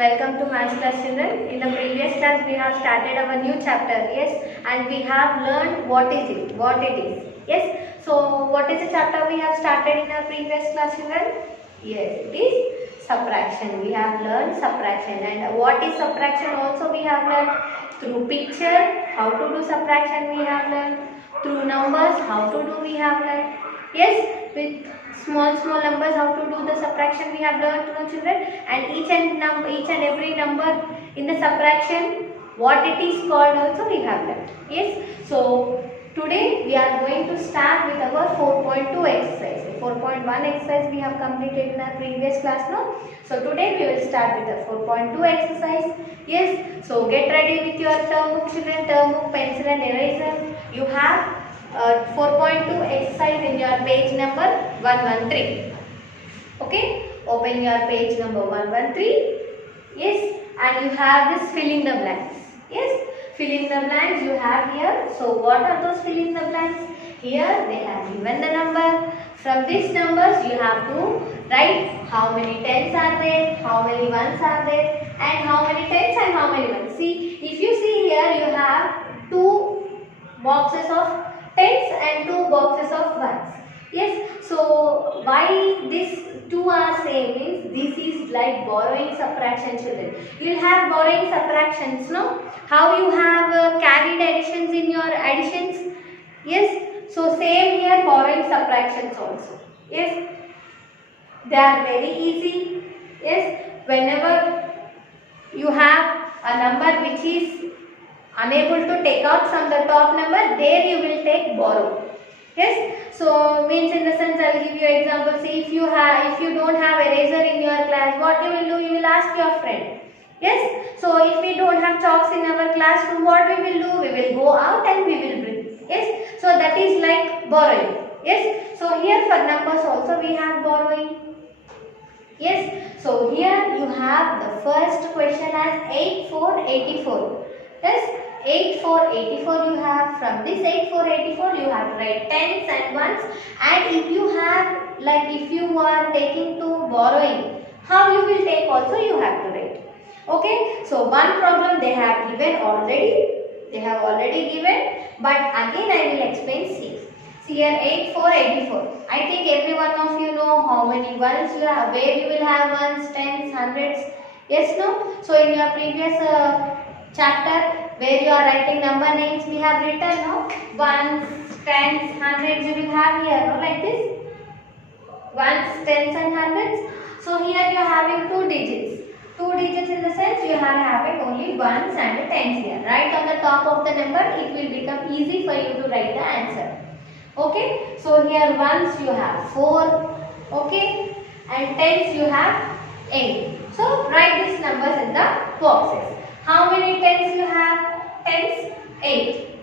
Welcome to Maths class, children. In the previous class we have started our new chapter, yes, and we have learned what it is, yes. So what is the chapter we have started in our previous class, children? Yes, it is subtraction. We have learned subtraction, and what is subtraction also we have learned. Through picture how to do subtraction we have learned. Through numbers how to do we have learned. Yes, with small numbers how to do the subtraction we have learned, no children, and each and every number in the subtraction what it is called also we have learned. Yes, so today we are going to start with our 4.2 exercise. 4.1 exercise we have completed in our previous class, no? So today we will start with the 4.2 exercise. Yes, so get ready with your term book, children, term book, pencil and eraser. You have 4.2 exercise in your page number 113. Okay, open your page number 113. Yes, and you have this fill in the blanks. Yes, fill in the blanks you have here. So what are those fill in the blanks? Here they have given the number. From these numbers you have to write how many tens are there, how many ones are there, and how many tens and how many ones. See, if you see here you have two boxes of tens and two boxes of ones. Yes, so why these two are same means this is like borrowing subtraction, children. You will have borrowing subtractions, no? How you have carried additions in your additions? Yes, so same here borrowing subtractions also. Yes, they are very easy. Yes, whenever you have a number which is unable to take out from the top number, there you will take borrow. Yes, so means in the sense I will give you example. See, if you don't have eraser in your class, what you will do? You will ask your friend. Yes, so if we don't have chalks in our classroom, what we will do? We will go out and we will bring. Yes, so that is like borrowing. Yes, so here for numbers also we have borrowing. Yes, so here you have the first question as 8, 4, 84. Yes, 8, 4, 84 you have. From this 8, 4, 84 you have to write tens and ones. And if you have, like if you are taking to borrowing, how you will take also you have to write. Okay, so one problem they have given already. They have already given, but again I will explain. See here 8, 4, 84. I think every one of you know how many ones you have, where you will have ones, tens, hundreds. Yes, no? So in your previous chapter where you are writing number names, we have written, no? Ones, tens, hundreds you will have here, no? Like this. Ones, tens and hundreds. So here you are having two digits. Two digits in the sense you are having only ones and tens here. Right on the top of the number, it will become easy for you to write the answer. Okay, so here ones you have 4, okay, and tens you have 8. So write these numbers in the boxes. How many tens you have? Tens 8.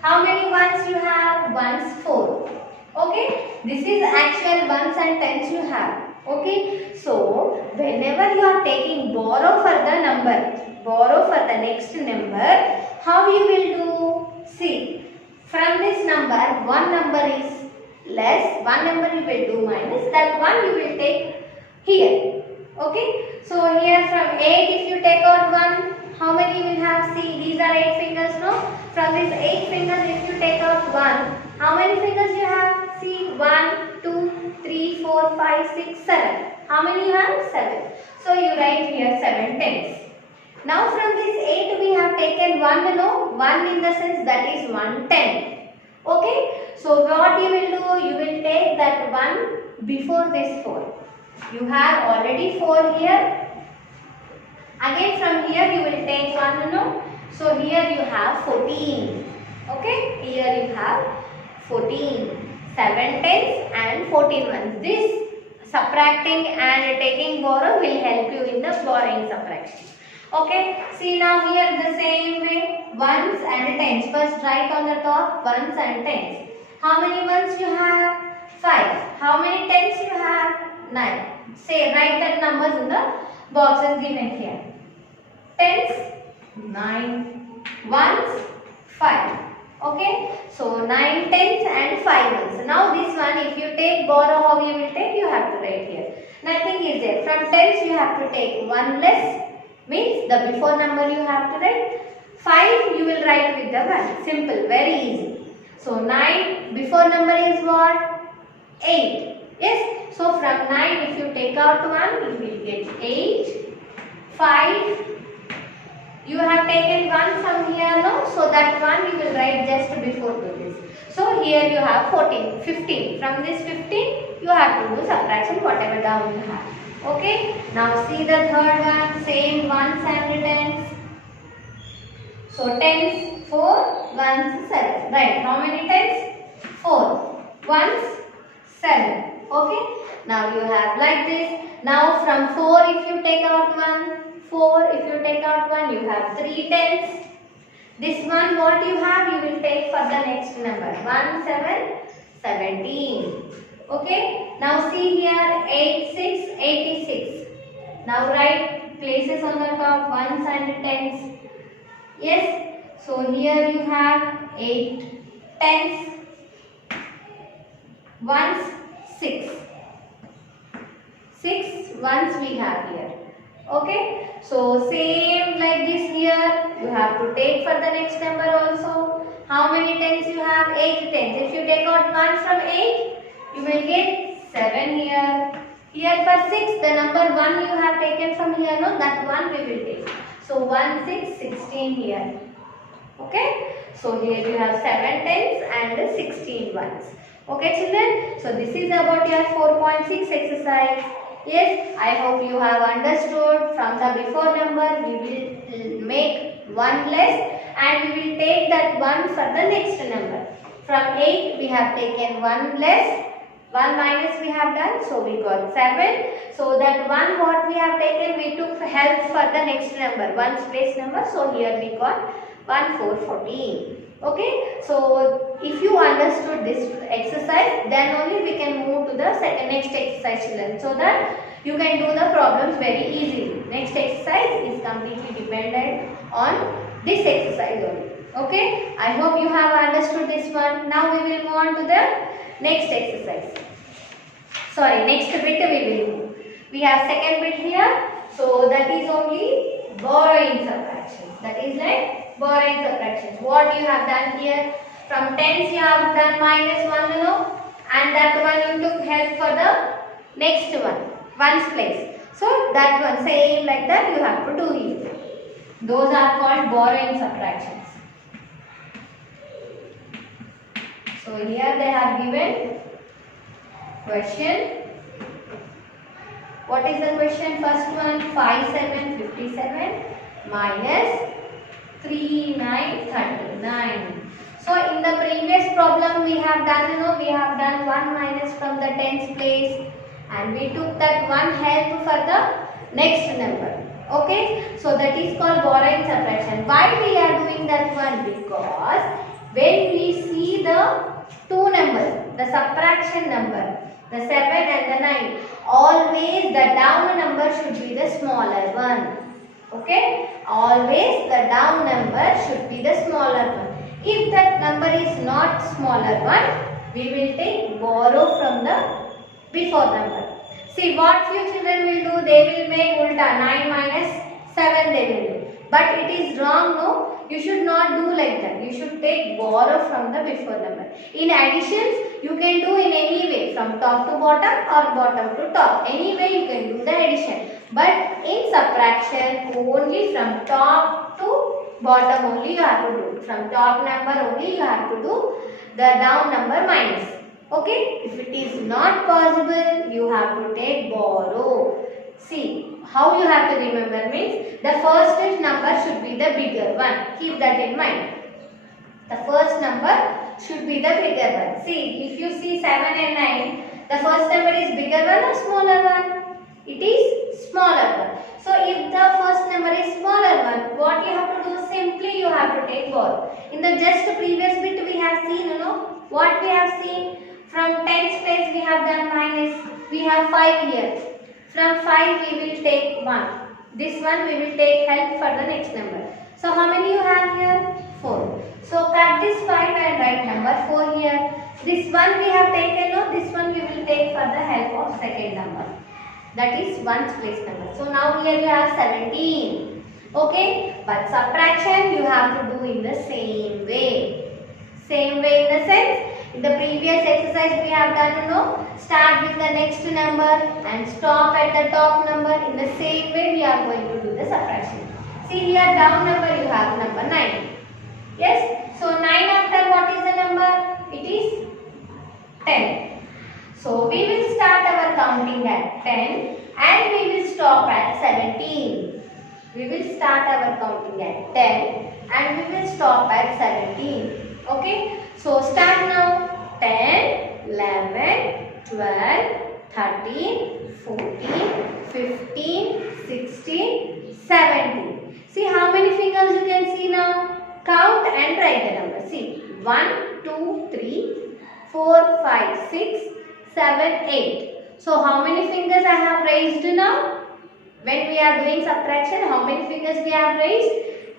How many ones you have? Ones 4. Okay, this is actual ones and tens you have. Okay, so whenever you are taking borrow for the number, borrow for the next number, how you will do? See. From this number, one number is less, one number you will do minus, that one you will take here. Okay, so here from 8 if you take out 1, how many you will have? See, these are 8 fingers, no? From these 8 fingers if you take out 1, how many fingers you have? See, 1, 2, 3, 4, 5, 6, 7. How many you have? 7. So you write here 7 tens. Now from this 8 we have taken 1, no? 1 in the sense that is 1 10. Okay? So what you will do? You will take that 1 before this 4. You have already 4 here. Again from here you will take 1, no? So here you have 14. Okay? Here you have 14. 7 tens and 14 ones. This subtracting and taking borrow will help you in the borrowing subtraction. Okay, see now here the same way, ones and tens. First write on the top ones and tens. How many ones you have? 5. How many tens you have? 9. Say, write the numbers in the boxes given here. Tens, 9. Ones, 5. Okay, so 9 tens and 5 ones. Now this one, if you take borrow, how you will take? You have to write here. Nothing is there. From tens you have to take 1 less. Means the before number you have to write. 5 you will write with the 1. Simple, very easy. So 9 before number is what? 8. Yes. So from 9 if you take out 1 you will get 8. 5 you have taken 1 from here, no? So that 1 you will write just before to this. So here you have 14, 15. From this 15 you have to do subtraction whatever down you have. Okay. Now see the third one. Same ones and tens. So tens, 4, ones, 7. Right. How many tens? 4. Ones, 7. Okay. Now you have like this. Now from 4 if you take out 1, 4 if you take out 1 you have 3 tens. This one what you have you will take for the next number. 1, 7, 17. Okay. Now see here 8, 6, 86. Now write places on the top ones and tens. Yes. So here you have 8 tens. Ones 6. 6 ones we have here. Okay. So same like this here. You have to take for the next number also. How many tens you have? 8 tens. If you take out 1 from 8, you will get 7 here. Here for 6, the number 1 you have taken from here, no? That 1 we will take. So 1, 6, 16 here. Okay. So here you have 7 tens and 16 ones. Okay children. So this is about your 4.6 exercise. Yes, I hope you have understood. From the before number we will make 1 less and we will take that 1 for the next number. From 8 we have taken 1 less, 1 minus we have done, so we got 7. So that 1 what we have taken we took help for the next number, 1's place number. So here we got 1, 4, 14. Okay, so if you understood this exercise, then only we can move to the next exercise children, so that you can do the problems very easily. Next exercise is completely dependent on this exercise only. Okay, I hope you have understood this one. Now we will move on to the next exercise. Sorry, next bit we will move. We have second bit here, so that is only borrowing subtractions. That is like borrowing subtractions. What you have done here? From tens you have done minus 1, you know, and that one you took help for the next one, 1's place. So that one same like that you have to do here. Those are called borrowing subtractions. So here they have given question. What is the question? First one, 5, 7, 57 minus 3, 9, 39. So in the previous problem we have done, you know, we have done 1 minus from the tens place and we took that 1 help for the next number. Okay, so that is called borrowing subtraction. Why we are doing that one? Because when we see the two numbers, the subtraction number, the 7 and the 9, always the down number should be the smaller one. Okay, always the down number should be the smaller one. If that number is not smaller one, we will take borrow from the before number. See what few children will do, they will make ulta, 9 minus 7 they will do. But it is wrong, no? You should not do like that. You should take borrow from the before number. In additions, you can do in any way, from top to bottom or bottom to top. Any way you can do the addition. But in subtraction, only from top to bottom only you have to do. From top number only you have to do the down number minus. Okay? If it is not possible, you have to take borrow. See, how you have to remember means the first number should be the bigger one. Keep that in mind. The first number should be the bigger one. See, if you see 7 and 9, the first number is bigger one or smaller one? It is smaller one. So, if the first number is smaller one, what you have to do? Simply you have to take borrow. In the just previous bit we have seen, you know, what we have seen? From tens place we have done minus. We have 5 here. From 5 we will take 1. This one we will take help for the next number. So how many you have here? 4. So cut this 5 and write number 4 here. This one we have taken, no? This one we will take for the help of second number. That is 1's place number. So now here you have 17. Okay, but subtraction you have to do in the same way. Same way in the sense, in the previous exercise we have done, start with the next number and stop at the top number. In the same way we are going to do the subtraction. See here, down number you have number 9. Yes, so 9 after what is the number? It is 10. So we will start our counting at 10 and we will stop at 17. We will start our counting at 10 and we will stop at 17. Okay, so start now. 10, 11, 12, 13, 14, 15, 16, 17. See how many fingers you can see now? Count and write the number. See, 1, 2, 3, 4, 5, 6, 7, 8. So how many fingers I have raised now? When we are doing subtraction, how many fingers we have raised?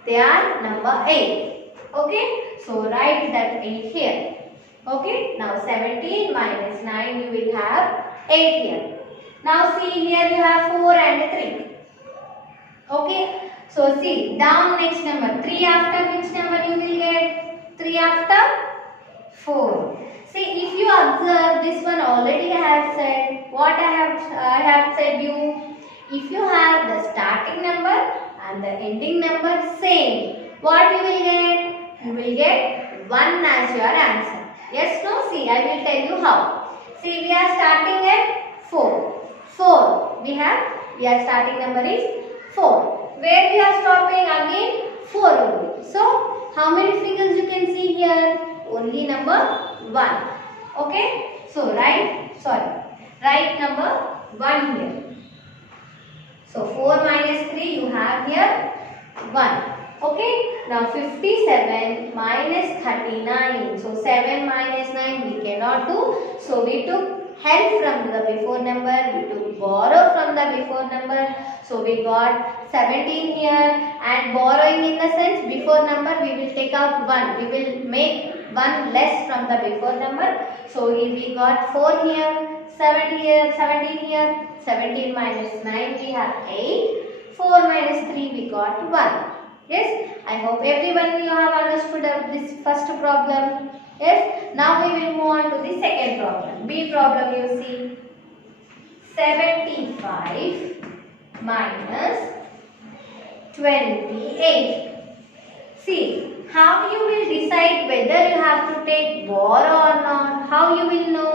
They are number 8. Okay, so write that 8 here. Okay, now 17 minus 9 you will have 8 here. Now see here you have 4 and 3. Okay, so see down next number. 3 after which number you will get? 3 after 4. See, if you observe, this one already I have said. What I have said you. If you have the starting number and the ending number same, what you will get? You will get 1 as your answer. Yes, no? See, I will tell you how. See, we are starting at 4. 4. We are starting number is 4. Where we are stopping again? 4 only. So, how many fingers you can see here? Only number 1. Okay? So, write number 1 here. So 4 minus 3 you have here 1. Okay. Now 57 minus 39. So 7 minus 9 we cannot do. So we took help from the before number. We took borrow from the before number. So we got 17 here. And borrowing in the sense before number we will take out 1. We will make 1 less from the before number. So we got 4 here. 7 here, 17 here, 17 minus 9 we have 8, 4 minus 3 we got 1. Yes, I hope everyone you have understood this first problem. Yes, now we will move on to the second problem. B problem you see, 75 minus 28. See, how you will decide whether you have to take borrow or not, how you will know?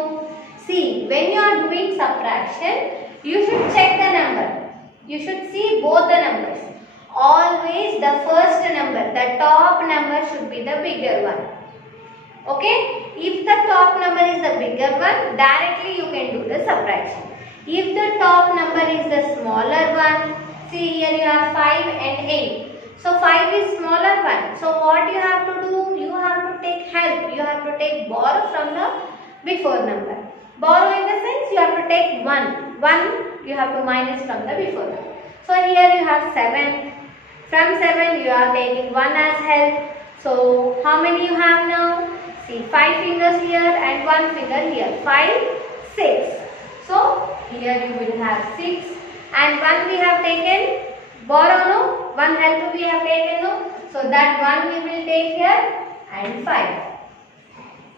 See, when you are doing subtraction, you should check the number. You should see both the numbers. Always the first number, the top number should be the bigger one. Okay? If the top number is the bigger one, directly you can do the subtraction. If the top number is the smaller one, see here you have 5 and 8. So 5 is smaller one. So what you have to do? You have to take help. You have to take borrow from the before number. Borrow in the sense you have to take 1. 1 you have to minus from the before number. So here you have 7. From 7 you are taking 1 as help. So how many you have now? See 5 fingers here and 1 finger here. 5, 6. So here you will have 6 and 1 we have taken borrow, no? 1 help we have taken, no? So that 1 we will take here and 5.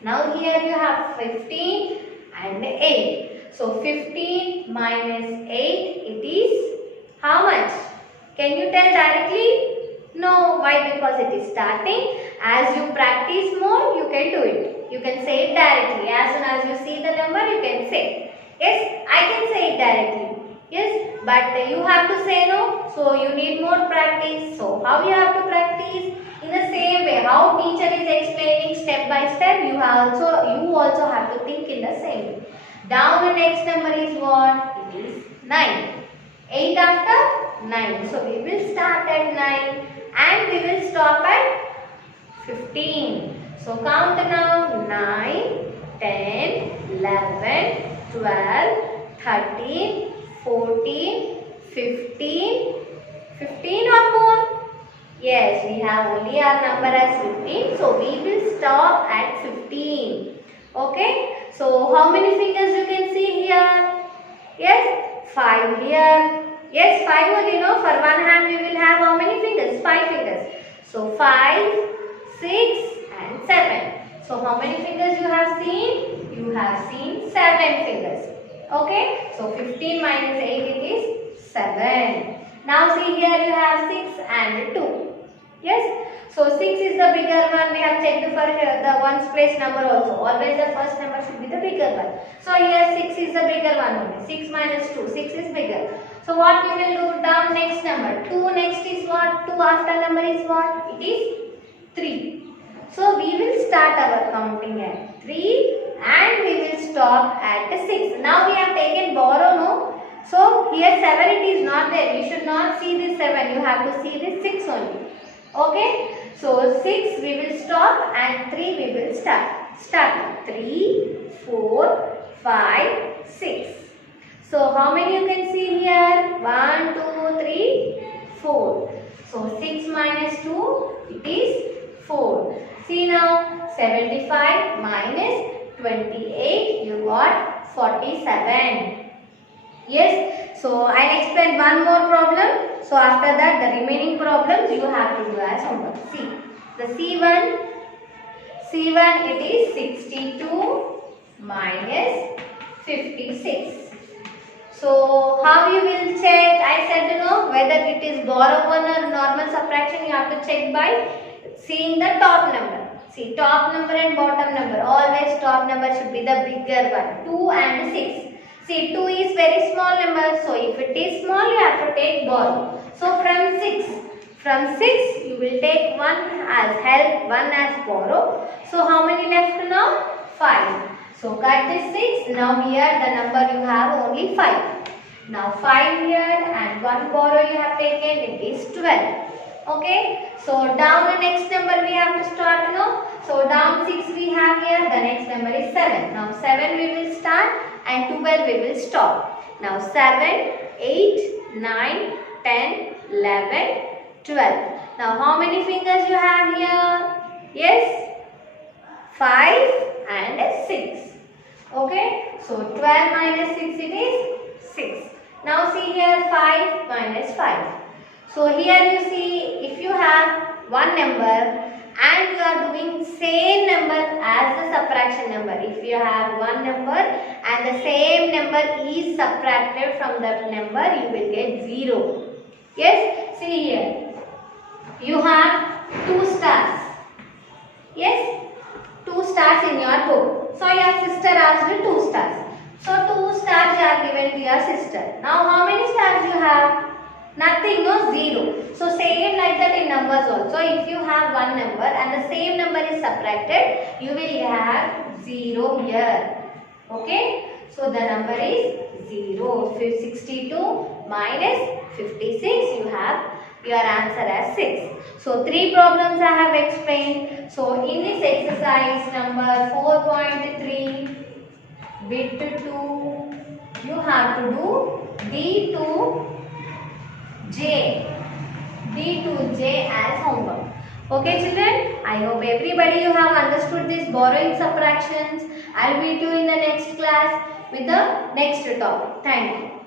Now here you have 15 and 8. So 15 minus 8 it is how much? Can you tell directly? No. Why? Because it is starting. As you practice more, you can do it. You can say it directly. As soon as you see the number, you can say. Yes, I can say it directly. Yes, but you have to say no. So you need more practice. So how you have to practice? In the same way, how teacher is explaining step by step, you also have to think in the same way. Down the next number is what? It is 9. 8 after 9. So we will start at 9 and we will stop at 15. So count now 9, 10, 11, 12, 13, 14, 15. 15 or more? Yes, we have only our number as 15. So we will stop at 15. Okay. So how many fingers you can see here? Yes, 5 here, Yes, 5 only, no? For one hand we will have how many fingers? 5 fingers. So 5, 6 and 7. So how many fingers you have seen? You have seen 7 fingers. Okay? So 15 minus 8 it is 7. Now see here you have 6 and 2. Yes? So 6 is the bigger one. We have checked for the ones place number also. Always the first number should be the bigger one. So here 6 is the bigger one only. 6 minus 2. 6 is bigger. So what you will do down next number? 2 next is what? 2 after number is what? It is 3. So we will start our counting at 3 and we will stop at 6. Now we have taken borrow, no? So here 7 it is not there. You should not see this 7. You have to see this 6 only. Okay? So 6 we will stop and 3 we will start. Start 3, 4, 5, 6. So how many you can see here? 1, 2, 3, 4. So 6 minus 2 it is 4. See now 75 minus 28 you got 47. Yes. So I'll explain one more problem. So after that the remaining problems you have to do as homework. See the C1 it is 62 minus 56. So how you will check? I said whether it is borrow one or normal subtraction you have to check by seeing the top number. See top number and bottom number. Always top number should be the bigger one. 2 and 6. See 2 is very small number. So if it is small you have to take borrow. So from 6 you will take 1 as help, 1 as borrow. So how many left now? 5. So cut this 6. Now here the number you have only 5. Now 5 here and 1 borrow you have taken, it is 12. Okay. So down the next number we have to start now. So down 6 we have here, the next number is 7. Now 7 we will start and 12 we will stop. Now 7, 8, 9, 10, 11, 12. Now how many fingers you have here? Yes, 5 and 6. Okay, so 12 minus 6 it is 6. Now see here 5 minus 5. So here you see if you have one number and you are doing same number as the subtraction number. If you have one number and the same number is subtracted from that number, you will get 0. Yes, see here. You have 2 stars. Yes, 2 stars in your book. So your sister asked you 2 stars. So 2 stars are given to your sister. Now how many stars you have? Nothing, no, 0. So same like that in numbers also. If you have one number and the same number is subtracted, you will have 0 here. Okay. So the number is 0. 62 minus 56, you have your answer as 6. So 3 problems I have explained. So in this exercise number 4.3, bit 2, you have to do D to J as homework. Okay children, I hope everybody you have understood this borrowing subtractions. I will meet you in the next class with the next topic. Thank you.